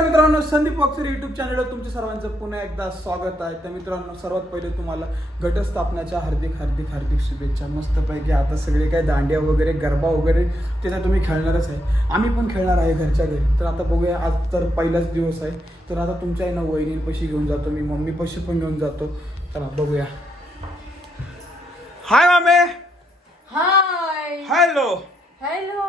नमस्कार मित्रांनो Sandeep boxer YouTube चॅनलवर तुमच्या सर्वांचं पुन्हा एकदा स्वागत आहे. तर मित्रांनो सर्वात पहिले तुम्हाला घटस्थापनाच्या हार्दिक हार्दिक हार्दिक शुभेच्छा. मस्तपैकी आता सगळे काय दांड्या वगैरे गरबा वगैरे ते तर तुम्ही खेळणारच आहे. आम्ही पण खेळणार आहे घरच्या घरी. तर आता बघूया आज तर पहिलाच दिवस आहे. तर आता तुमच्या आहे ना वहिनीपाशी घेऊन जातो. मी मम्मीपाशी पण घेऊन जातो. चला बघूया. हाय मामे हाय हॅलो हॅलो.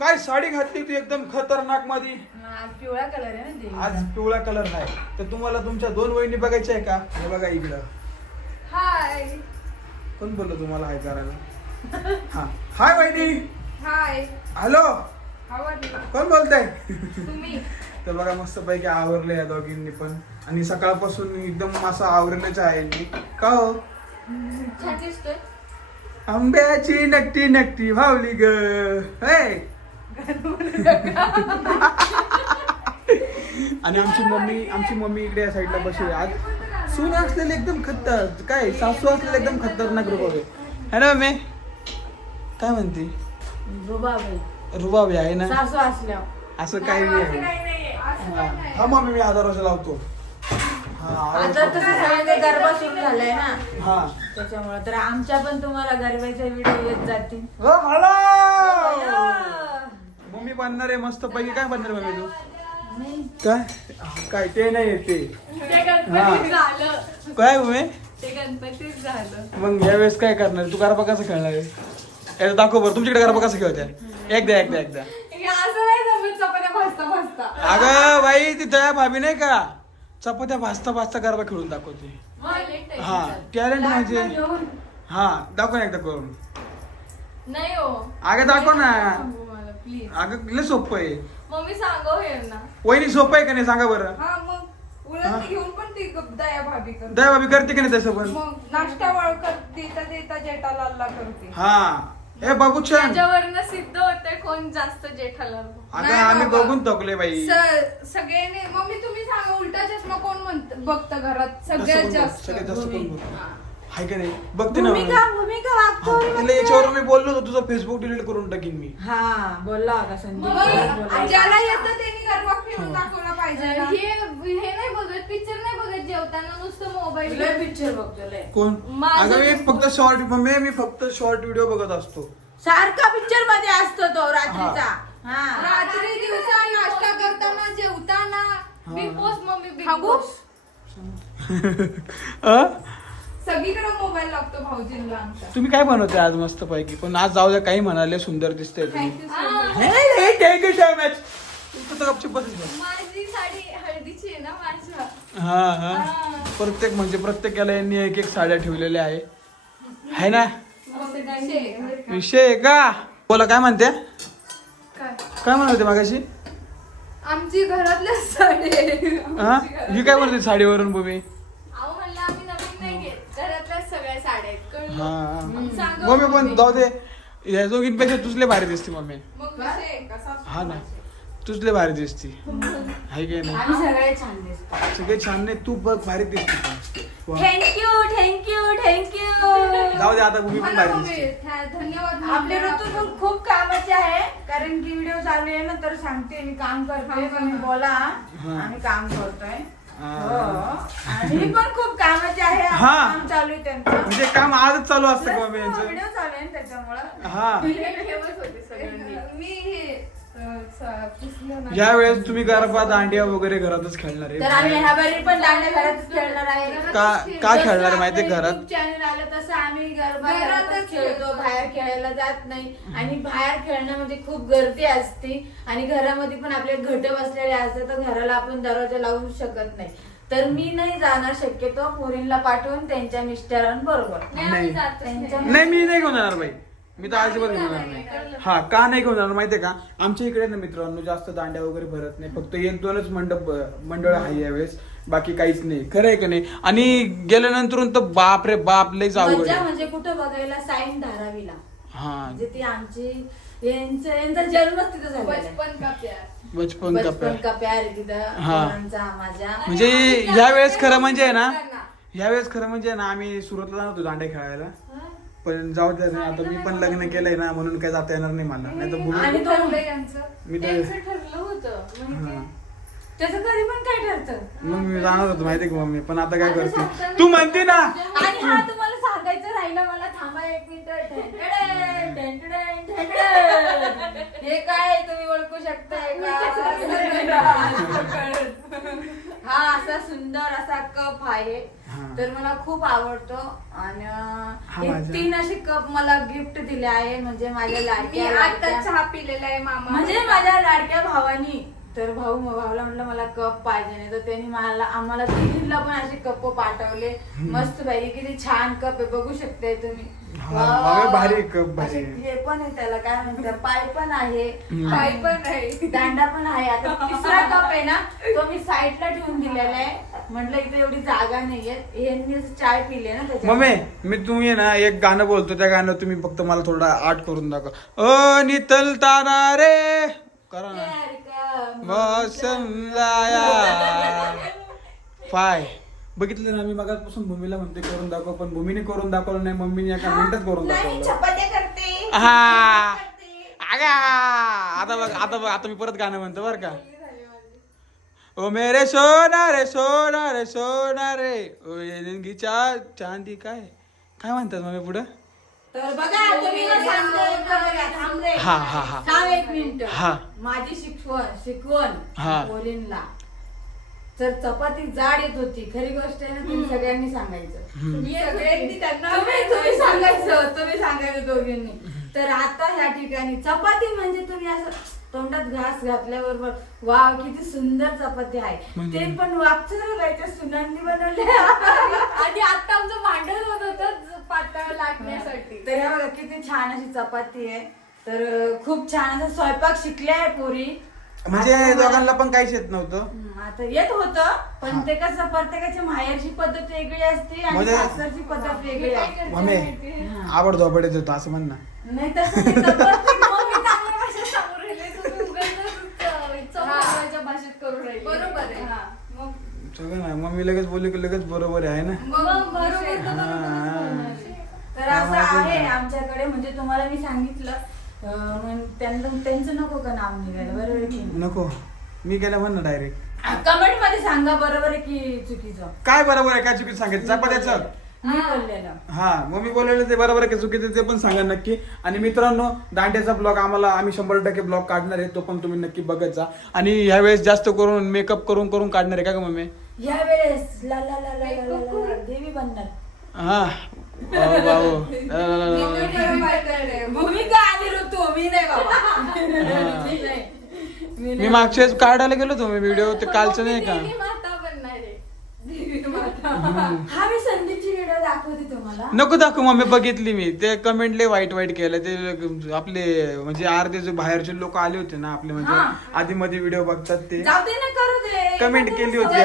काय साडी घातली तू एकदम खतरनाकमध्ये आज पिवळा कलर आहे ना ते. आज पिवळा कलर नाही. तर तुम्हाला तुमच्या दोन वहिनी बघायच्या आहे का? हे बघा इकडं. हाय कोण बोललो तुम्हाला हाय करायला? हा. हाय वहिनी. हाय हॅलो आवडली कोण बोलताय? तुम्ही. तर बघा मस्त पैकी आवरले या दोघींनी पण. आणि सकाळपासून एकदम असं आवरलेच आहे का हो? छान दिसतोय. आंब्याची नकटी नकटी भावली ग. हे आणि आमची मम्मी आमची मम्मी इकडे या साईडला बसली. आज सून असलेले एकदम खतर काय सासू असलेले एकदम खतरनाक रुबाब आहे. है ना मम्मी? काय म्हणते? रुबाबाई रुबाबी आहे ना? सासू असल्यावर. असं काही नाही आहे. हा. मम्मी मी वर्ष लावतो. आता तसं सगळ्यांचे गरबा सुरू झालाय ना. हा. त्याच्यामुळे तर आमच्या पण तुम्हाला गरब्याच्या व्हिडिओ येत जातील. हो, हॅलो! मम्मी बनणार आहे मस्त पैकी काय बनणार आहे मम्मी तू? काय? काय ते नाही येत ते. ते गणपतीत झालं. काय मम्मी? ते गणपतीत झालं. मग यावेळेस काय करणार? तू गरबा कसा खेळणार आहे? एकदा दाखव बरं तुमच्याकडे गरबा कसा खेळताय? एकदा एकदा एकदा. हे असं नाही जमत चपात्या भाजता भाजता. अगं बाई ती दया भाभी नाही का? चपात्या भाजता भाजता गरबा खेळून दाखवते. हा. टॅलेंट लाट म्हणजे. हा दाखव ना एकदा करून. नाही हो. अगं दाखव ना. प्लीज अगं लय सोपं आहे. मम्मी सांगव हे ना. वहिनी सोपं आहे का नाही सांगा बरं. हा मग हा? उलट घेऊन पण ती ग- दया भाभी करते. दया भाभी करते की नाही तसं पण? मग नाश्ता वळ कर देता देता जेठालालला करते. हा. ए बाबू छान. त्याच्यावरनं सिद्ध होते कोण जास्त जेठालाल अगं नाही आम्ही बाबा. बघून थकले बाई. स- सगळ्यांनी मम्मी तुम्ही सांगा उलटा चष्मा कोण म्हणत? बघतं घरात. सगळ्यात बघ- जास्त. सगळ्यात जास्त. कोण बघ? हाय का नाही? बघते ना. भूमिका भूमिका वागतो तिला याच्यावर मी बोललो होतो तुझा फेसबुक डिलीट करून टाकीन मी. हा बोलला होता संदीप. बोलला. ज्याला येतं त्यांनी गरबा खेळून दाखवला पाहिजे ना. हे हे नाही बघत पिक्चर नाही बघत जेवताना नुसतं मोबाईल लय पिक्चर बघतो लय. कोण? माझं अगं मी Facebook. फक्त शॉर्ट मी मी फक्त शॉर्ट व्हिडिओ बघत असतो. सारखा पिक्चरमध्ये असतो तो रात्रीचा. हा. रात्री दिवसा नाश्ता करताना जेवताना. बिग बॉस मम्मी बिग सांगू? बॉस अं? सगळीकडे मोबाईल लागतो भाऊजींना तुम्ही काय बनवते आज मस्त पैकी पण आज जाऊ द्या काही म्हणाले सुंदर दिसते तुम्ही. Thank you thank you so much तू तर गपचूप बसच बस. माझी साडी हळदीची आहे ना माझ्या. हा हा. प्रत्येक म्हणजे प्रत्येकाला यांनी एक एक साड्या ठेवलेल्या आहे. है ना? विषय आहे का? बोला काय म्हणते? काय? काय म्हणते मागाशी? आमची घरातल्या साडी आहे. हा? ही काय म्हणते साडीवरून भूमी हा मम्मी पण जाऊ दे या दोघींपेक्षा तुझले भारी दिसते मम्मी? हा ना तुझले भारी दिसती हाय की नाही आम्ही सगळे छान दिसतो सगळे छान नाही तू बघ भारी दिसते पण. वा. थँक्यू थँक्यू थँक्यू जाऊ दे आता भूमी पण भारी दिसते थ- धन्यवाद आपले. ऋतू पण खूप कामाचे आहे कारण की व्हिडिओ चालू आहे ना तर सांगते मी काम करते तुम्ही. बोला हा. आम्ही काम करतोय. आणि ही पण खूप कामाचे आहे. हा. काम चालू आहे त्यांचं. म्हणजे काम आजच चालू असतं का मम्मी यांचं व्हिडिओ चालू आहे ना त्याच्यामुळं. हा. हे ठेवत होते सगळ्यांनी. मी हे. या वेळेस तुम्ही गरबा दांडिया वगैरे घरातच खेळणार तर आम्ही आहे पण दांड्या घरातच खेळणार आहे. का का खेळणार आहे माहिती घरात? चॅनल आलं तसं आम्ही गरबा घरातच खेळतो. बाहेर खेळायला जात नाही. आणि बाहेर खेळण्यामध्ये खूप गर्दी असते. आणि घरामध्ये पण आपले घट बसलेले असतात तर घराला आपण दरवाजा लावू शकत नाही. तर मी नाही जाणार शक्यतो पोरींला पाठवून त्यांच्या मिस्टरांबरोबर. त्यांच्या नाही मी नाही घेऊन जाणार बाई. मी तर अजिबात घेऊन जाणार नाही. हा का नाही घेऊन जाणार माहितीये का? आमच्या इकडे ना मित्रांनो जास्त दांड्या वगैरे भरत नाही. फक्त एक दोनच मंडप मंडळ आहे यावेळेस. बाकी काहीच नाही. खरं आहे का नाही? आणि गेल्यानंतर तर बाप रे बाप मज्जा आहे. म्हणजे कुठं बघायला साईन धारावीला. हा. म्हणजे ती आमची यांचं यांचा जन्मच तिथं. बचपन का प्यार बचपन का बचपन प्यार. का प्यार आहे तिथं हा. पोरांचा माझ्या. म्हणजे ह्या वेळेस खरं म्हणजे आहे ना ह्या वेळेस खरं म्हणजे आहे ना आम्ही सुरतला जाणार होतो दांड्या खेळायला. पण जाऊ द्या नाही, आता मी पण लग्न केलंय ना म्हणून काय जाता येणार नाही मला. नाही तर आणि बोलू तो ठरलंय यांचं. मी तर त्यांचं ठरलं होतं हा. माहिती त्याचं कधी पण काय ठरतं? मग मी जाणार होतो माहिती का मम्मी? पण आता काय करते? तू म्हणते ना! आणि हा तुम्हाला सांगायचं राहिलं मला. थांबा एक मिनिट. हे काय तुम्ही ओळखू शकताय का? हा असा सुंदर असा कप आहे. हा. तर मला खूप आवडतो. आणि. तीन असे कप मला गिफ्ट दिले आहे. म्हणजे माझ्या मी लाडक्या आता लाडक्या- चहा पिलेला आहे मामा म्हणजे माझ्या लाडक्या भावानी. तर भाऊ भावाला म्हटलं मला कप पाहिजे नाही. तर त्यांनी मला आम्हाला तिघींना पण असे कप पाठवले. मस्त पाहिजे किती छान कप आहे बघू शकताय तुम्ही. हा. भारी cup, भारी. असे हे पण आहे त्याला काय म्हणतात पाय पण आहे. पाय पण आहे दांडा पण आहे. आता तिसरा कप आहे ना तो मी साईडला ठेवून दिलेला आहे. म्हटलं इथे एवढी जागा नाहीये. यांनी असं चाय पिले ना मम्मी मी तुम्ही ना एक गाणं बोलतो त्या गाणं तुम्ही फक्त मला थोडा आर्ट करून दाखव. अ नितल तारा रे. करा ना. मौसम लाया. फाय. बघितलं ना मी मगापासून भूमीला म्हणते करून दाखव पण भूमीने करून दाखवलं नाही मम्मीने एका मिनिटात करून दाखवलं. हा. आगा. आता बघ आता बघ आता मी परत गाणं म्हणतो बर का. ओ मेरे सोना रे सोना रे सोना रे. ओ ये जिंदगीच्या चांदी काय? काय म्हणतात मम्मी पुढं? तर बघा तुम्ही हा, हा, हा. थांब एक मिनिट. हा. माझी शिकवण शिकवण हा. तर चपाती जाड येत होती खरी गोष्ट आहे ना तुम्ही सगळ्यांनी सांगायचं. मी सगळ्यांनी त्यांना तुम्ही तुम्ही सांगायचं तुम्ही सांगायचं दोघींनी. तर आता ह्या ठिकाणी चपाती म्हणजे तुम्ही असं तोंडात घास घातल्याबरोबर वाव किती सुंदर चपाती आहे. म्हणजे? ते पण वापच्या सुनांनी बनवल्या आणि आता आमचं भांडण होत होतं पातळ लाटण्यासाठी तर हे बघा किती छान अशी चपाती आहे. तर खूप छान असं स्वयंपाक शिकले आहे पोरी. म्हणजे आता दोघांना पण काहीच येत नव्हतं. हम्म, आता येत होत पण ते कसं प्रत्येकाची माहेरची पद्धत वेगळी असते आणि म्हणजे- सासरची पद्धत वेगळी असते. मम्मी. आवड धोपड येत होतं असं म्हण ना. नाही तसं नाही तर प्रत्येक मम्मी चांगल्या भाषेत सांगून राहिले. तुम्ही उगाचच चौकच्या भाषेत करून राहिले. बरोबर आहे. हा. मग सगळं ना मम्मी लगेच बोलली की लगेच बरोबर आहे ना? मग बरोबर तर हा. बरोबरच बोलणार आहे. तर असं आहे आमच्याकडे म्हणजे तुम्हाला मी सांगितलं मग त्यांना त्यांचं नको का नाव निघायला बरोबर आहे की नको मी गेला म्हण ना डायरेक्ट कमेंटमध्ये सांगा बरोबर आहे की चुकीचं काय बरोबर आहे काय चुकीचं सांगायचं चपात्याचं मी बोललेलं हा मग मी बोललेलं ते बरोबर आहे की चुकीचं ते पण सांगा नक्की आणि मित्रांनो दांड्याचा ब्लॉग आम्हाला आम्ही शंभर टक्के ब्लॉग काढणार आहे तो पण तुम्ही नक्की बघायचा आणि ह्या वेळेस जास्त करून मेकअप करून करून काढणार आहे का ग मम्मी या वेळेस ला ला ला ला ला ला ला ला देवी बनणार हा भूमिका ऋतू मी नाही बाबा मी नाही मी मी नाही. मागच्या वेळेस काढायला गेलो मी व्हिडिओ ते कालचं नाही का? देवी माता बनणार आहे देवी माता हा मी संदीपची व्हिडिओ दाखवते तुम्हाला नको दाखव मम्मी बघितली मी. ते कमेंट लय वाईट वाईट केलं. ते आपले म्हणजे अर्धे जे बाहेरचे लोक आले होते ना आपले म्हणजे हा. आधी मध्ये व्हिडिओ बघतात ते. जाऊ दे ना करू दे. Comment केली होती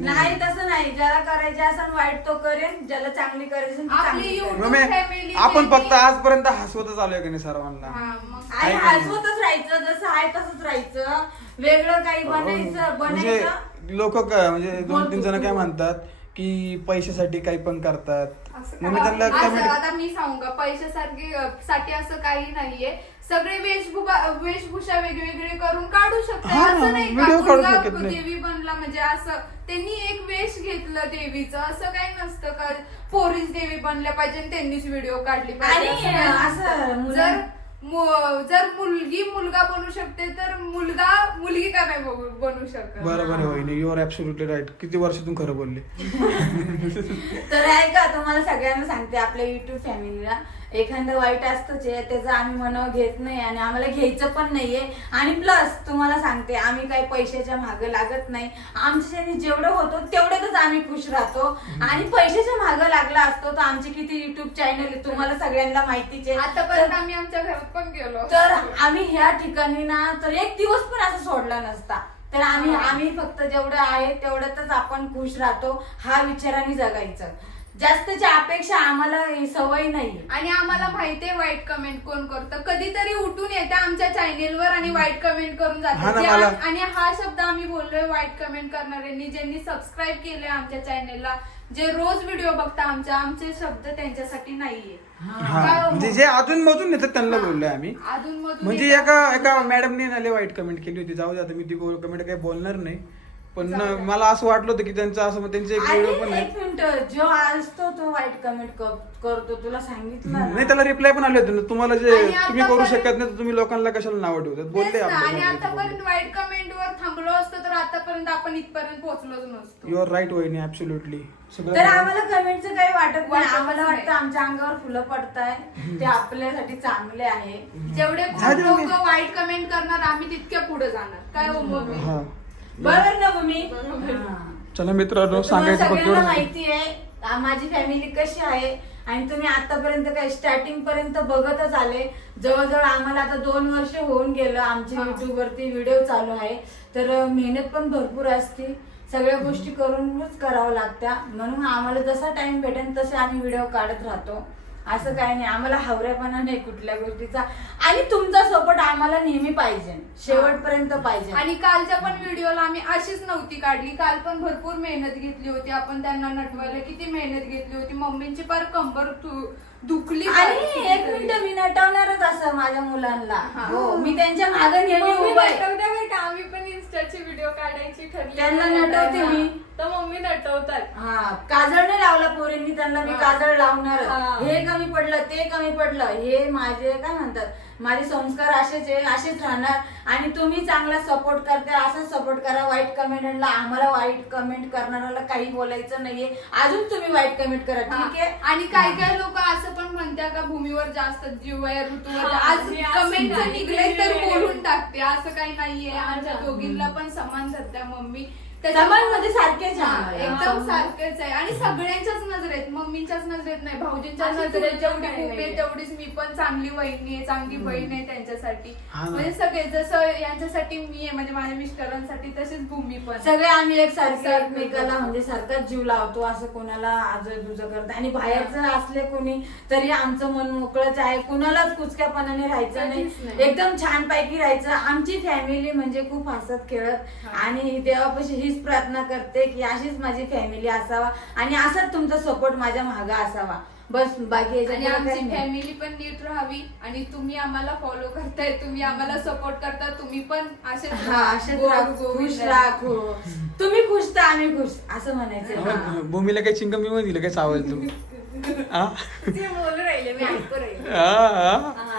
नाही तसं नाही ज्याला करायचे असं वाईट तो करेन ज्याला चांगली करायची असेल ती आपली चांगली करेन. Family आपण family. फक्त आजपर्यंत हसवतच आलोय का नाही सर्वांना हा, मग आणि? हसवतच राहायचं जसं आहे तसंच राहायचं वेगळं काही बनायचं म्हणजे बनायचं लोक म्हणजे दोन तीन जण तू काय. म्हणतात की पैशासाठी काही पण करतात असं मग मी त्यांना काय- असं कमेंट आता मी सांगू का पैशासारखे साठी असं काही नाहीये सगळे वेशभूषा वेशभूषा वेगवेगळे करून काढू शकतात. हा, असं नाही का video काढू मुलगा शकत नाही. देवी बनला म्हणजे असं त्यांनी एक वेश घेतलं देवीचं. असं काही नसतं का? पोरीस देवी बनल्या पाहिजे आणि त्यांनीच व्हिडिओ काढली आणि पाहिजे. असं काही असं नसतं. मुलं- जर मु- जर मुलगी मुलगा बनू शकते तर मुलगा मुलगी का नाही बनू बनू शकत? बरोबर आहे वहिनी युअर ऍब्सोल्युटली राईट किती वर्षातून खरं बोलले? तर ऐका तुम्हाला सगळ्यांना सांगते आपल्या युट्यूब फॅमिलीला एखादं वाईट असतंच आहे त्याचं आम्ही मनावर घेत नाही आणि आम्हाला घ्यायचं पण नाहीये. आणि प्लस तुम्हाला सांगते आम्ही काही पैशाच्या मागे लागत नाही. आमच्याने जेवढं होतो तेवढ्यातच आम्ही खुश राहतो. आणि पैशाच्या मागे लागला असतो तर आमचे किती युट्यूब चॅनल आहे तुम्हाला सगळ्यांना माहितीच. आहे आतापर्यंत आम्ही आमच्या घरात पण गेलो. तर आम्ही ह्या ठिकाणी ना तर एक दिवस पण असं सोडला नसता. तर आम्ही आम्ही फक्त जेवढं आहे तेवढ्यातच आपण खुश राहतो. हा विचाराने जगायचं. जास्तच्या अपेक्षा आम्हाला ही सवय नाही आणि आम्हाला माहितीये वाईट कमेंट कोण करतं? कधीतरी उठून येते आमच्या चॅनेलवर आणि वाईट कमेंट करून हा ना, जाते मला- आणि हा शब्द आम्ही बोललोय वाईट कमेंट करणाऱ्यांनी. ज्यांनी सबस्क्राईब केले आमच्या चॅनेलला जे रोज व्हिडिओ बघता आमच्या आमचे शब्द त्यांच्यासाठी नाहीये. हा. काय हो? म्हणजे जे अजून मधून येतात त्यांना बोललोय आम्ही. अधून मधून म्हणजे एका एका मॅडमने नाले वाईट कमेंट केली होती. जाऊ दे आता मी ती कमेंट काही बोलणार नाही. पण. मला असं वाटलं होतं की त्यांचं असं त्यांचे एक व्हिडिओ पण आहे. एक मिनिट जो असतो तो वाईट कमेंट करतो. तुला सांगितलं ना. नाही त्याला रिप्लाय पण आले होते ना. तुम्हाला जे आणि तुम्ही करू शकत नाही तर तुम्ही लोकांना कशाला नाव ठेवतात? बोलले तेच ना, आणि आतापर्यंत वाईट कमेंट वर थांबलो असतो तर आतापर्यंत आपण इथपर्यंत पोहोचलोच नसतो. युअर राईट वहिनी ऍब्सोल्युटली तर आम्हाला कमेंटचं काही वाटत नाही. वाटतच आम्हाला नाही. वाटतं आमच्या अंगावर फुलं पडताय. ते आपल्यासाठी चांगले आहे. जेवढे लोक मम्मी. वाईट कमेंट करणार आम्ही तितके पुढे जाणार. काय हो. मम्मी हा बरोबर ना तुम्ही चला मित्रांनो तुम्हाला सांगायचं फक्त सगळ्यांना एवढंच. माहिती आहे माझी फॅमिली कशी आहे आणि तुम्ही आतापर्यंत काय स्टार्टिंग पर्यंत बघतच आले. जवळजवळ आम्हाला आता दोन वर्ष होऊन गेलं आमचे हा. युट्यूब वरती व्हिडिओ चालू आहे. तर अ, मेहनत पण भरपूर असते सगळ्या गोष्टी करूनच करावं लागत्या. म्हणून आम्हाला जसा टाइम भेटेल तसे आम्ही व्हिडिओ काढत राहतो. असं काही नाही. आम्हाला हवऱ्यापणा नाही कुठल्या गोष्टीचा. आणि तुमचा सपोर्ट आम्हाला नेहमी पाहिजे. शेवटपर्यंत पाहिजे. आणि कालच्या पण व्हिडिओला आम्ही अशीच नव्हती काढली. काल पण भरपूर मेहनत घेतली होती. आपण त्यांना नटवायला किती मेहनत घेतली होती. मम्मींची फार कंबर दुखली आणि. एक मिनिट मी नटवणारच असं माझ्या मुलांना. हा. मी त्यांच्या मागे नेहमी उभा आहे. आम्ही पण इन्स्टाची व्हिडिओ काढायची ठरली. त्यांना नटवते मी. तर मम्मी नटवतात. हा काजळ नाही लावला पोरींनी त्यांना मी हा. काजळ लावणार. हा. हे कमी पडलं ते कमी पडलं. हे माझे काय म्हणतात माझे संस्कार असेच आहे असेच राहणार. आणि तुम्ही चांगला सपोर्ट करते असाच सपोर्ट करा. वाईट कमेंटला आम्हाला वाईट कमेंट करणाऱ्याला काही बोलायचं नाहीये. अजून तुम्ही वाईट कमेंट करा ठीक आहे? आणि काही काही लोक असं पण म्हणतात का भूमीवर जास्त जीव आहे ऋतूवर हा, आज मी कमेंट नाही. निघले तर बोलून टाकते. असं काही नाहीये. आमच्या. दोघींना पण समान सध्या मम्मी म्हणजे सारखेच हा, आहे एकदम हा. सारखेच आहे आणि सगळ्यांच्याच नजरेत मम्मीच्याच नजरेत नाही भाऊजींच्या नजरेत जेवढी खूप आहे नाहीये. तेवढीच मी पण चांगली वहिनी आहे चांगली बहीण आहे त्यांच्यासाठी हा ना. म्हणजे सगळे जसं यांच्यासाठी मी आहे म्हणजे माझ्या मिस्टरांसाठी तसेच भूमी पण सगळे आम्ही एक सारखे सारखं एकमेकाला करतो. म्हणजे सारखाच जीव लावतो असं कोणाला आज तुझं करत आणि बाहेरचं असले कोणी तरी आमचं मन मोकळंच आहे कुणालाच कुचक्यापणाने राहायचं कधीच नाही नाही. एकदम छान पैकी राहायचं आमची फॅमिली म्हणजे खूप हसत खेळत हा. आणि देवापाशी हीच प्रार्थना करते की अशीच माझी फॅमिली असावा आणि असाच तुमचा सपोर्ट माझ्या मागा असावा बस बाकी आणि आमची काही. फॅमिली पण नीट राहावी आणि तुम्ही आम्हाला फॉलो करताय तुम्ही आम्हाला सपोर्ट करता तुम्ही पण गोविंद खुश राहा खु- तुम्ही खुश तर आम्ही खुश असं म्हणायचं. भूमीला काही चिंगम बिंगम दिलं काय चावल तू हा? ते बोलू राहिले मी ऐकू राहिले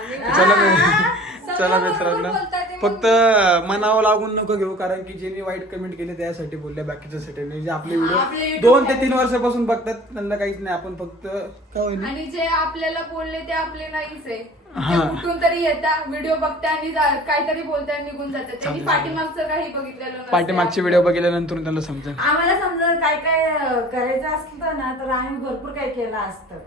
मी- चला. मी- चला मित्रांनो. फक्त मनावर लागून नको घेऊ कारण की ज्यांनी वाईट कमेंट केले त्यासाठी बोलले बाकीच्यासाठी नाही. जे आपले व्हिडिओ दोन ते तीन वर्षापासून बघतात त्यांना काहीच नाही. आपण फक्त काय होईल आणि जे आपल्याला बोलले ते आपले नाहीच आहे. हा. ते कुठून तरी येतात व्हिडिओ बघता आणि जा- काहीतरी बोलता आणि निघून जातात त्यांनी. पाठीमागचं काही बघितलेलं नसतं. पाठीमागचे व्हिडिओ बघितल्यानंतर त्यांना समजेल. आम्हाला समजा काय काय अं, करायचं असतं ना तर आम्ही भरपूर काही केलं असतं.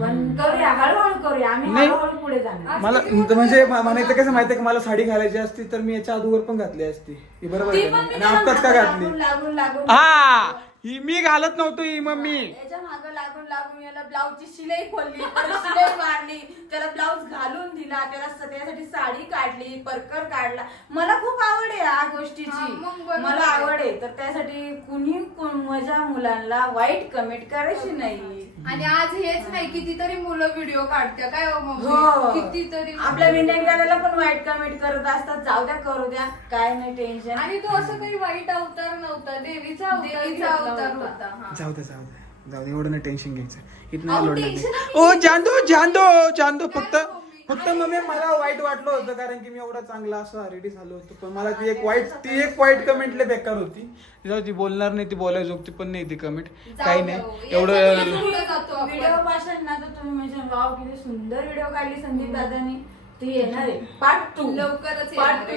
पण करूया हळूहळू करूया. आम्ही नाही. हळूहळू पुढे जाणार. मला म्हणजे म- म्हणायचं कसं माहितीये का मला साडी घालायची असती तर मी याच्या अगोदर पण घातली असती. ही बरोबर ती आहे पण का? मी आणि त्याला आत्ताच का घातली? लागून लागून लागून. हा. ही मी घालत नव्हतो ही मम्मी. याच्या मागं लागून लागून याला ब्लाऊजची शिलाई खोलली शिलाई मारली त्याला ब्लाऊज घालून दिला त्याला स- त्यासाठी साडी काढली परकर काढला. मला खूप आवड आहे या हा, गोष्टीची मग बरोबर मला आहे. आवड आहे. तर त्यासाठी कुणी कोण- माझ्या मुलांना वाईट कमेंट करायची नाही. आणि आज हेच नाही कितीतरी मुलं व्हिडिओ काढते काय हो मम्मी? हो. कितीतरी आपल्या विनय करायला पण वाईट कमेंट करत असतात. जाऊ द्या करू द्या. काय नाही टेन्शन. आणि तो असं काही वाईट अवतार नव्हता. देवीचा अवतार देवीचा घेतला. हा. जाऊ दे जाऊ दे. जाऊ दे एवढं नाही टेन्शन घ्यायचं. इथं अहो, लोड tension नाही. नाही. ओ जांदो जांदो जांदो फक्त मम्मी? फक्त मम्मी मला वाईट वाटलं होतं कारण की मी एवढा चांगला असं रेडी झालो होतो. पण मला ती एक वाईट ती एक वाईट कमेंट लय बेकार होती. जाऊ ती बोलणार नाही ती बोलायची जोगती पण नाही ती कमेंट काही नाही. हो. एवढं. व्हिडिओ पासून ना तर तुम्ही म्हणजे वाव किती सुंदर व्हिडिओ काढली संदीप दादानी. ती येणार आहे. पार्ट टू लवकरच.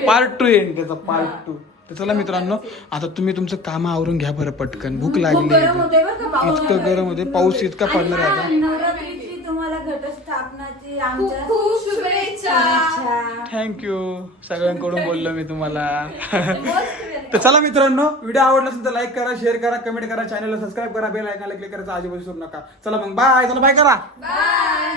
पार्ट टू येईल त्याचा पार्ट टू तर चला मित्रांनो आता तुम्ही तुमचं काम आवरून घ्या बरं पटकन. भूक लागली गरम होते बरं का पाऊस इतकं गरम होते. पाऊस इतका पडणार हा, आता. नवरात्रीची तुम्हाला घटस्थापनाची आमच्या खूप खूप शुभेच्छा. शुभेच्छा. थँक्यू सगळ्यांकडून बोललो मी तुम्हाला. तर चला मित्रांनो व्हिडिओ आवडला असेल तर लाईक करा शेअर करा कमेंट करा चॅनलला सबस्क्राईब करा बेल आयकॉनला क्लिक करायचं अजिबात विसरू नका. चला मग बाय चला बाय करा. बाय